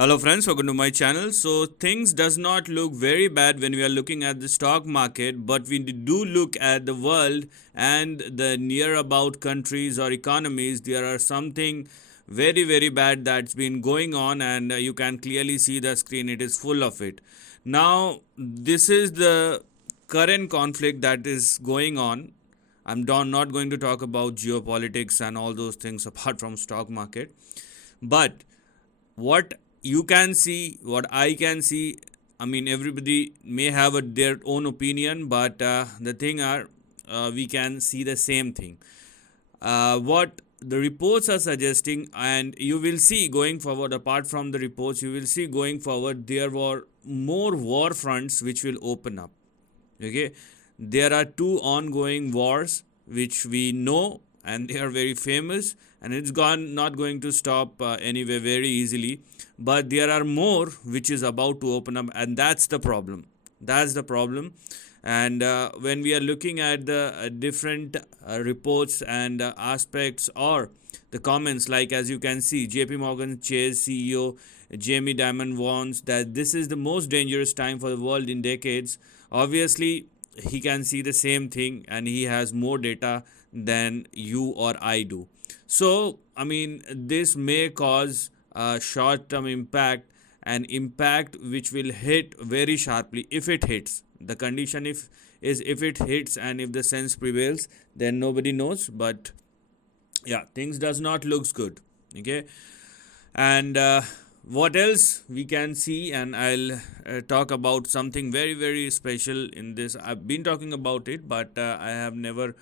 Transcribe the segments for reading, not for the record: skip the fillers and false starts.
Hello friends, welcome to my channel. So things does not look very bad when we are looking at the stock market, but we do look at the world and the near about countries or economies. There are something very bad that's been going on, and you can clearly see the screen. It is full of it. Now this is the current conflict that is going on. Not going to talk about geopolitics and all those things apart from stock market, but what you can see, what I can see, I mean, everybody may have their own opinion, but the thing are, we can see the same thing. What the reports are suggesting, and you will see going forward, apart from the reports, you will see going forward, there were more war fronts which will open up. Okay, there are two ongoing wars which we know, and they are very famous, and it's gone not going to stop anyway very easily, but there are more which is about to open up, and that's the problem. And when we are looking at the different reports and aspects or the comments, like as you can see, JP Morgan Chase CEO Jamie Dimon warns that this is the most dangerous time for the world in decades. Obviously he can see the same thing, and he has more data than you or I do. So I mean, this may cause a short term impact, an impact which will hit very sharply if it hits. The condition if it hits, and if the sense prevails, then nobody knows. But yeah, things does not looks good. Okay, and what else we can see, and I'll talk about something very special in this. I've been talking about it, but I have never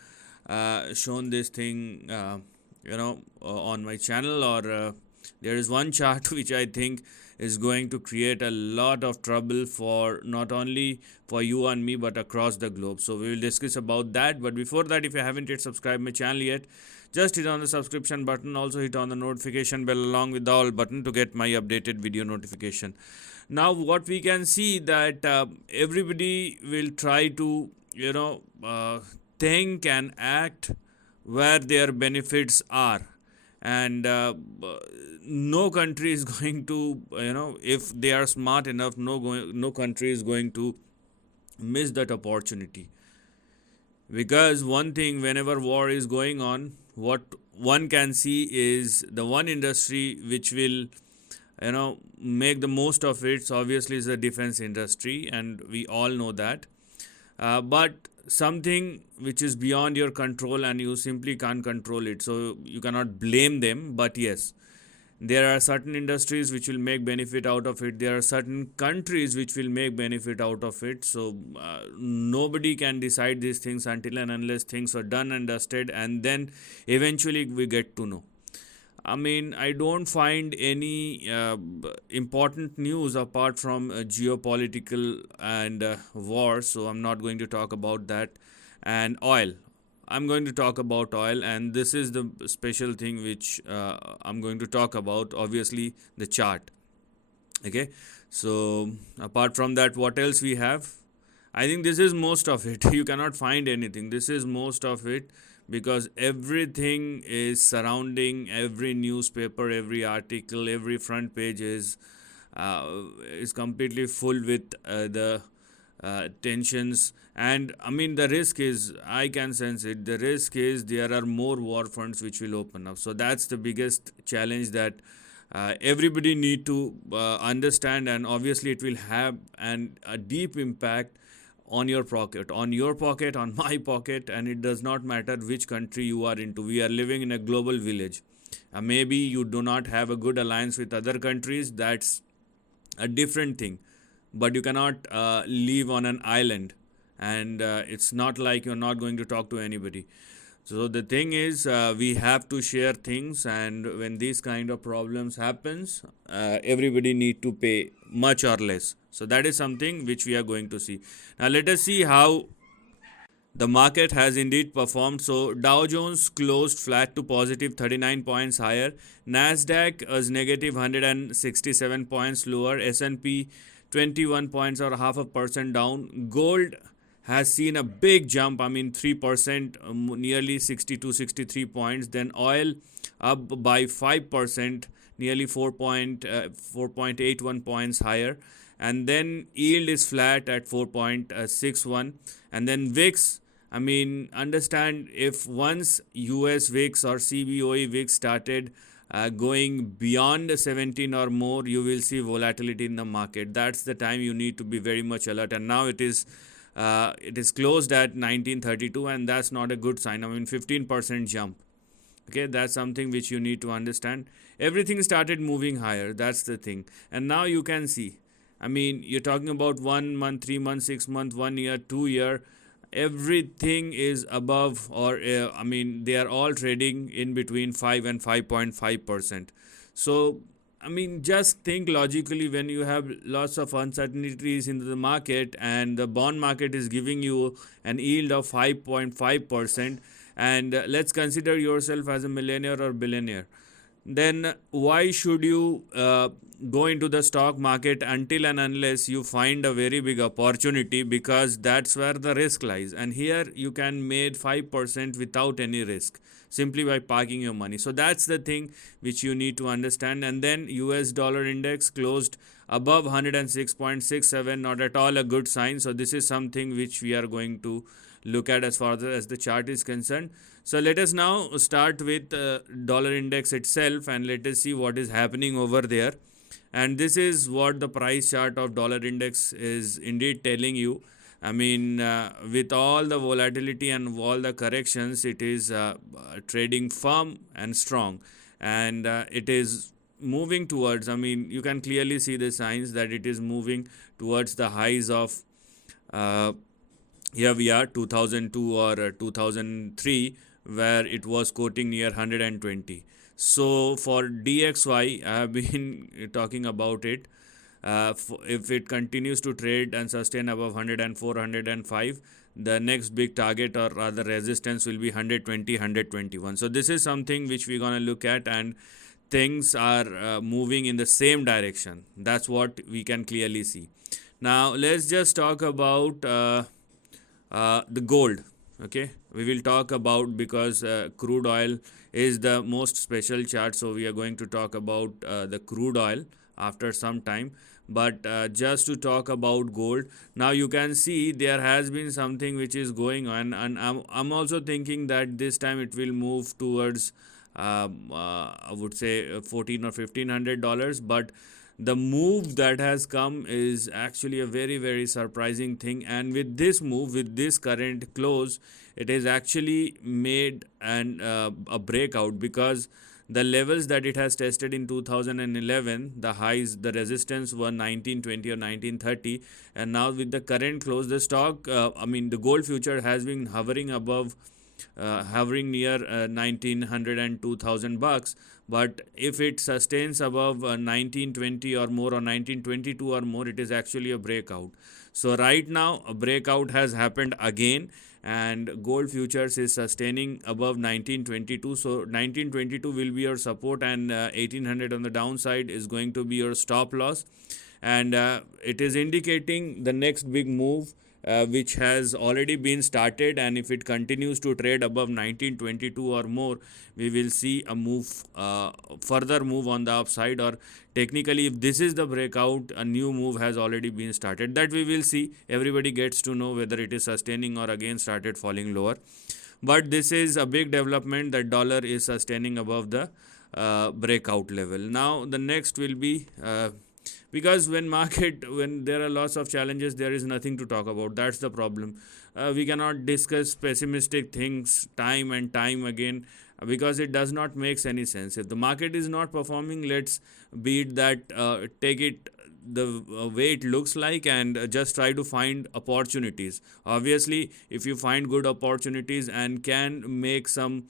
shown this thing on my channel, or there is one chart which I think is going to create a lot of trouble for not only for you and me, but across the globe. So we will discuss about that. But before that, if you haven't yet subscribed my channel yet, just hit on the subscription button. Also hit on the notification bell along with the all button to get my updated video notification. Now what we can see that everybody will try to think and act where their benefits are, and no country is going to, if they are smart enough, no country is going to miss that opportunity. Because one thing, whenever war is going on, what one can see is the one industry which will make the most of it, so obviously is the defense industry, and we all know that. But something which is beyond your control, and you simply can't control it, so you cannot blame them. But yes, there are certain industries which will make benefit out of it, there are certain countries which will make benefit out of it. So nobody can decide these things until and unless things are done and dusted, and then eventually we get to know. I mean, I don't find any important news apart from geopolitical and war, so I'm not going to talk about that. And oil. I'm going to talk about oil, and this is the special thing which I'm going to talk about. Obviously, the chart. Okay, so apart from that, what else we have? I think this is most of it. You cannot find anything. This is most of it, because everything is surrounding every newspaper, every article, every front page is completely full with the tensions. And I mean, the risk is, I can sense it, the risk is there are more war fronts which will open up. So that's the biggest challenge that everybody need to understand, and obviously it will have a deep impact on your pocket, on my pocket, and it does not matter which country you are into. We are living in a global village. Maybe you do not have a good alliance with other countries, that's a different thing, but you cannot live on an island, and it's not like you're not going to talk to anybody. So the thing is, we have to share things, and when these kind of problems happens, everybody need to pay much or less. So that is something which we are going to see. Now let us see how the market has indeed performed. So Dow Jones closed flat to positive 39 points higher. Nasdaq was negative 167 points lower. S&P 21 points or half a percent down. Gold has seen a big jump, I mean 3%, nearly 62, 63 points. Then oil up by 5%, nearly 4.81 points higher, and then yield is flat at 4.61. And then VIX, I mean, understand, if once US VIX or CBOE VIX started going beyond 17 or more, you will see volatility in the market. That's the time you need to be very much alert. And now it is closed at 1932, and that's not a good sign. I mean, 15% jump. Okay, that's something which you need to understand. Everything started moving higher. That's the thing. And now you can see, I mean, you're talking about 1 month, 3 months, 6 months, 1 year, 2 year. Everything is above, or I mean, they are all trading in between 5 and 5.5%. So, I mean, just think logically, when you have lots of uncertainties in the market and the bond market is giving you an yield of 5.5%, and let's consider yourself as a millionaire or billionaire, then why should you go into the stock market until and unless you find a very big opportunity? Because that's where the risk lies, and here you can make 5% without any risk, simply by parking your money. So that's the thing which you need to understand. And then US dollar index closed above 106.67, not at all a good sign. So this is something which we are going to look at as far as the chart is concerned. So let us now start with dollar index itself, and let us see what is happening over there. And this is what the price chart of dollar index is indeed telling you. I mean, with all the volatility and all the corrections, it is trading firm and strong, and it is moving towards, I mean, you can clearly see the signs that it is moving towards the highs of here we are 2002 or 2003, where it was quoting near 120. So for DXY, I have been talking about it. If it continues to trade and sustain above 104, 105, the next big target or rather resistance will be 120, 121. So this is something which we're going to look at, and things are moving in the same direction. That's what we can clearly see. Now let's just talk about the gold. Okay, we will talk about, because crude oil is the most special chart, so we are going to talk about the crude oil after some time. But just to talk about gold, now you can see there has been something which is going on, and I'm also thinking that this time it will move towards I would say 14 or $1,500. But the move that has come is actually a very, very surprising thing. And with this move, with this current close, it is actually made a breakout, because the levels that it has tested in 2011, the highs, the resistance were 1920 or 1930, and now with the current close, the stock, I mean, the gold future has been hovering near 1900 and 2000 bucks. But if it sustains above 1920 or more, or 1922 or more, it is actually a breakout. So right now a breakout has happened again, and gold futures is sustaining above 1922. So 1922 will be your support, and 1800 on the downside is going to be your stop loss. And it is indicating the next big move, which has already been started, and if it continues to trade above 1922 or more, we will see a move, further move on the upside. Or technically, if this is the breakout, a new move has already been started. That we will see. Everybody gets to know whether it is sustaining or again started falling lower. But this is a big development, that dollar is sustaining above the breakout level. Now the next will be because when there are lots of challenges, there is nothing to talk about. That's the problem. We cannot discuss pessimistic things time and time again, because it does not make any sense. If the market is not performing, let's beat that, take it the way it looks like, and just try to find opportunities. Obviously, if you find good opportunities and can make some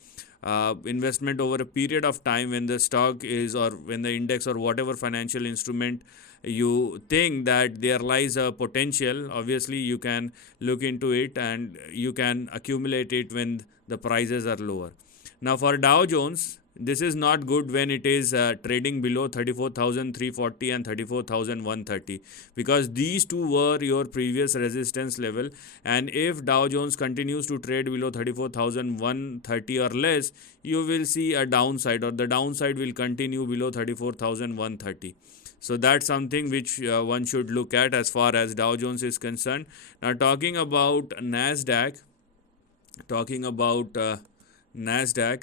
investment over a period of time, when the stock is, or when the index or whatever financial instrument you think that there lies a potential, obviously you can look into it and you can accumulate it when the prices are lower. Now for Dow Jones, This is not good when it is trading below 34,340 and 34,130, because these two were your previous resistance level. And if Dow Jones continues to trade below 34,130 or less, you will see a downside, or the downside will continue below 34,130. So that's something which one should look at as far as Dow Jones is concerned. Now talking about Nasdaq.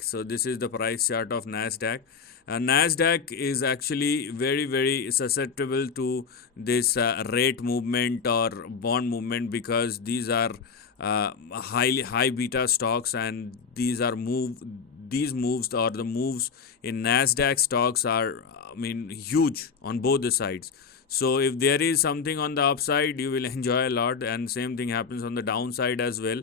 So this is the price chart of Nasdaq. Nasdaq is actually very, very susceptible to this rate movement or bond movement, because these are high beta stocks, and these moves, or the moves in Nasdaq stocks, are, I mean, huge on both the sides. So if there is something on the upside, you will enjoy a lot, and same thing happens on the downside as well.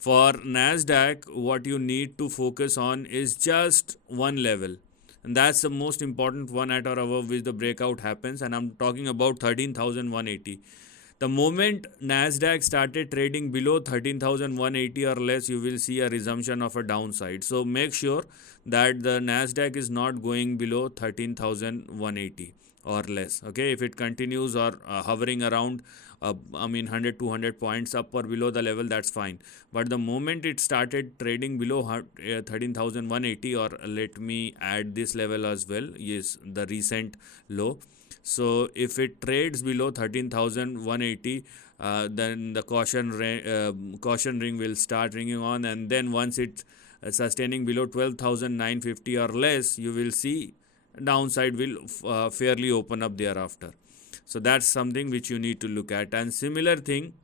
For Nasdaq, what you need to focus on is just one level, and that's the most important one at or above which the breakout happens, and I'm talking about 13,180. The moment Nasdaq started trading below 13,180 or less, you will see a resumption of a downside. So make sure that the Nasdaq is not going below 13,180 or less. Okay, if it continues or hovering around 100 200 points up or below the level, that's fine. But the moment it started trading below 13,180, or let me add this level as well, yes, the recent low. So if it trades below 13,180, then the caution ring will start ringing on, and then once it sustaining below 12,950 or less, you will see downside will fairly open up thereafter. So that's something which you need to look at. And similar thing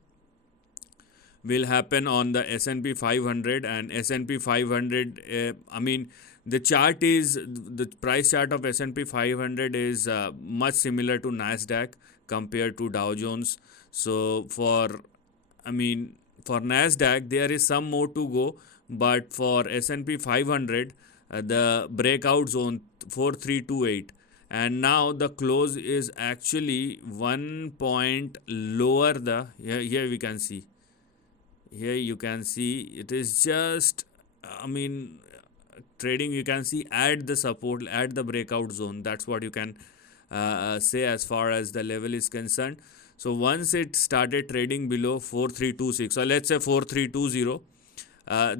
will happen on the S&P 500. And S&P 500, the price chart of S&P 500 is much similar to Nasdaq compared to Dow Jones. So for Nasdaq, there is some more to go, but for S&P 500, the breakout zone 4328, and now the close is actually 1 point lower. Here we can see, here you can see it is just, trading, you can see at the support, at the breakout zone. That's what you can say as far as the level is concerned. So once it started trading below 4326, or let's say 4320,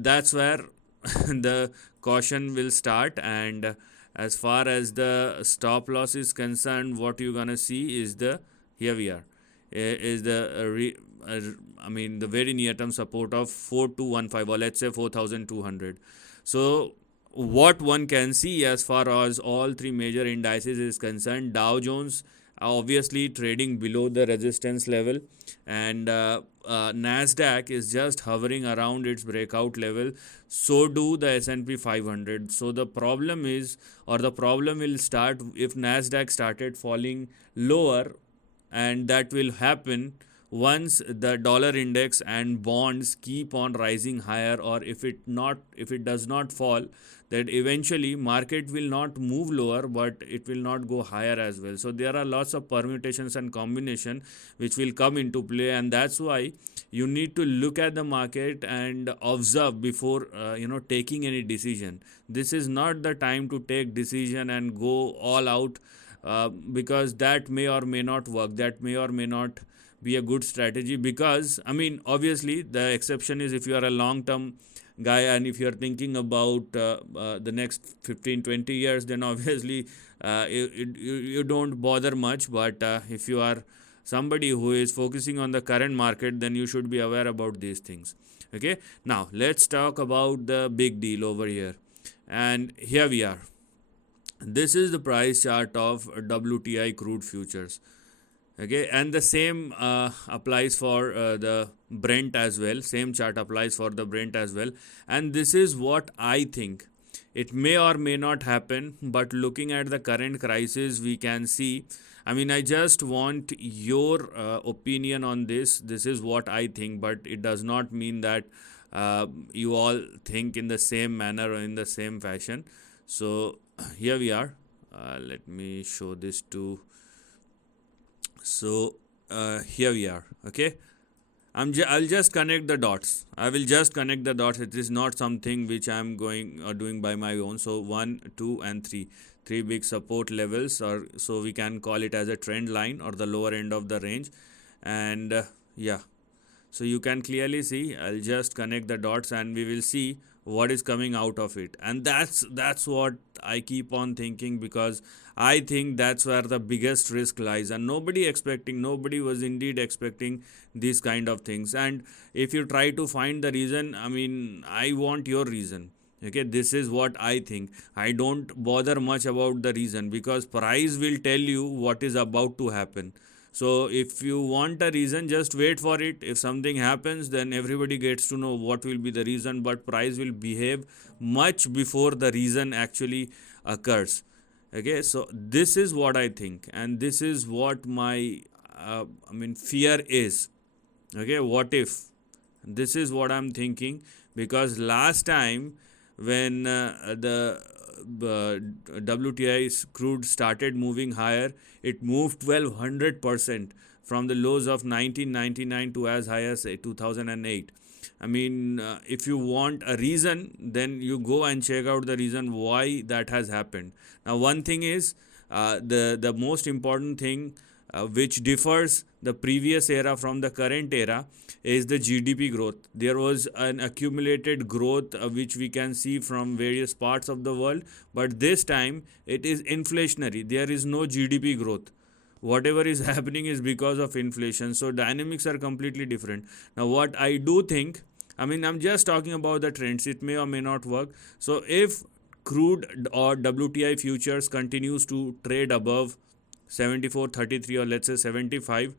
that's where the caution will start. And as far as the stop loss is concerned, what you're gonna see is here we are, is the the very near term support of 4215, or let's say 4200. So what one can see as far as all three major indices is concerned, Dow Jones obviously trading below the resistance level, and Nasdaq is just hovering around its breakout level. So do the S&P 500. So the problem will start if Nasdaq started falling lower, and that will happen once the dollar index and bonds keep on rising higher, or if it does not fall, that eventually market will not move lower, but it will not go higher as well. So there are lots of permutations and combination which will come into play, and that's why you need to look at the market and observe before taking any decision. This is not the time to take decision and go all out, because that may or may not work, that may or may not be a good strategy. Because obviously the exception is if you are a long term guy, and if you are thinking about the next 15-20 years, then obviously you don't bother much. But if you are somebody who is focusing on the current market, then you should be aware about these things. Okay, now let's talk about the big deal over here. And here we are. This is the price chart of WTI crude futures. Okay, and the same applies for the Brent as well. Same chart applies for the Brent as well. And this is what I think. It may or may not happen, but looking at the current crisis, we can see. I just want your opinion on this. This is what I think, but it does not mean that you all think in the same manner or in the same fashion. So here we are. Let me show this to. So here we are. Okay, I'll just connect the dots. I will just connect the dots. It is not something which I'm going or doing by my own. So one, two, and three, three big support levels, or so we can call it as a trend line or the lower end of the range. And yeah, so you can clearly see. I'll just connect the dots, and we will see what is coming out of it. And that's what I keep on thinking, because I think that's where the biggest risk lies, and nobody was indeed expecting these kind of things. And if you try to find the reason, I mean, I want your reason. Okay, this is what I think. I don't bother much about the reason, because price will tell you what is about to happen. So if you want a reason, just wait for it. If something happens, then everybody gets to know what will be the reason, but price will behave much before the reason actually occurs. Okay, so this is what I think, and this is what my fear is. Okay, what if? This is what I'm thinking, because last time when the WTI crude started moving higher, it moved 1200% from the lows of 1999 to as high as 2008. I mean, if you want a reason, then you go and check out the reason why that has happened. Now, one thing is, the most important thing which differs the previous era from the current era is the GDP growth. There was an accumulated growth which we can see from various parts of the world, but this time it is inflationary. There is no GDP growth. Whatever is happening is because of inflation. So dynamics are completely different. Now, what I do think, I mean, I'm just talking about the trends. It may or may not work. So if crude or WTI futures continues to trade above 74.33, or let's say 75,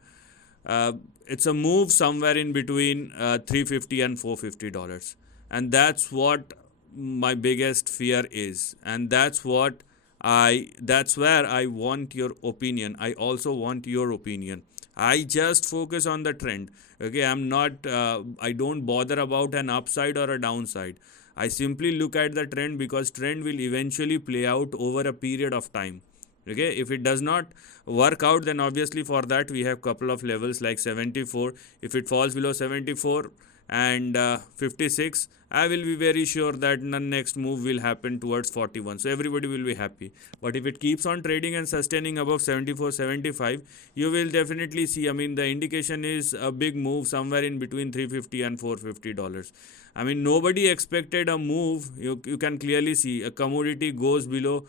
it's a move somewhere in between $350 and $450, and that's what my biggest fear is, and that's where I want your opinion. I also want your opinion. I just focus on the trend. Okay, I don't bother about an upside or a downside. I simply look at the trend, because trend will eventually play out over a period of time. Okay, if it does not work out, then obviously for that we have couple of levels like 74. If it falls below 74 and 56, I will be very sure that the next move will happen towards 41, so everybody will be happy. But if it keeps on trading and sustaining above 74, 75, you will definitely see, I mean, the indication is a big move somewhere in between $350 and $450. I mean, nobody expected a move. You can clearly see a commodity goes below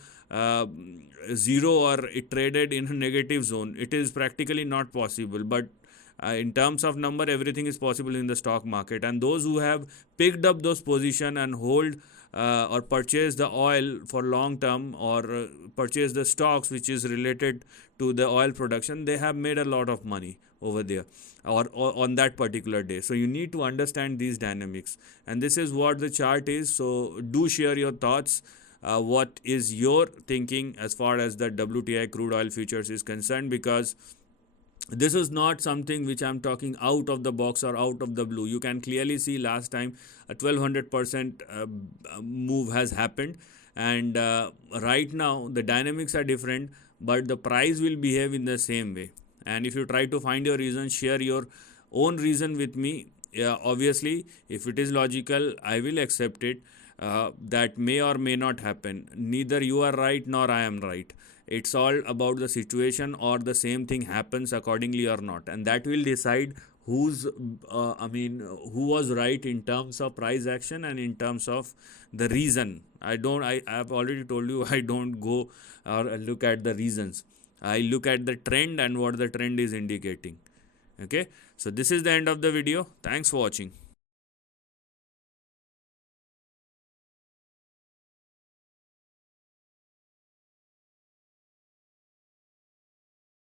zero, or it traded in a negative zone. It is practically not possible, but in terms of number, everything is possible in the stock market. And those who have picked up those position and hold or purchase the oil for long term, or purchase the stocks which is related to the oil production, they have made a lot of money over there, or on that particular day. So you need to understand these dynamics, and this is what the chart is. So do share your thoughts. What is your thinking as far as the WTI crude oil futures is concerned, because this is not something which I'm talking out of the box or out of the blue. You can clearly see last time a 1200% move has happened, and right now the dynamics are different, but the price will behave in the same way. And if you try to find your reason, share your own reason with me. Yeah, obviously, if it is logical, I will accept it. That may or may not happen. Neither you are right nor I am right. It's all about the situation, or the same thing happens accordingly or not, and that will decide who was right in terms of price action and in terms of the reason. I have already told you, I don't go or look at the reasons. I look at the trend and what the trend is indicating. Okay, so this is the end of the video. Thanks for watching.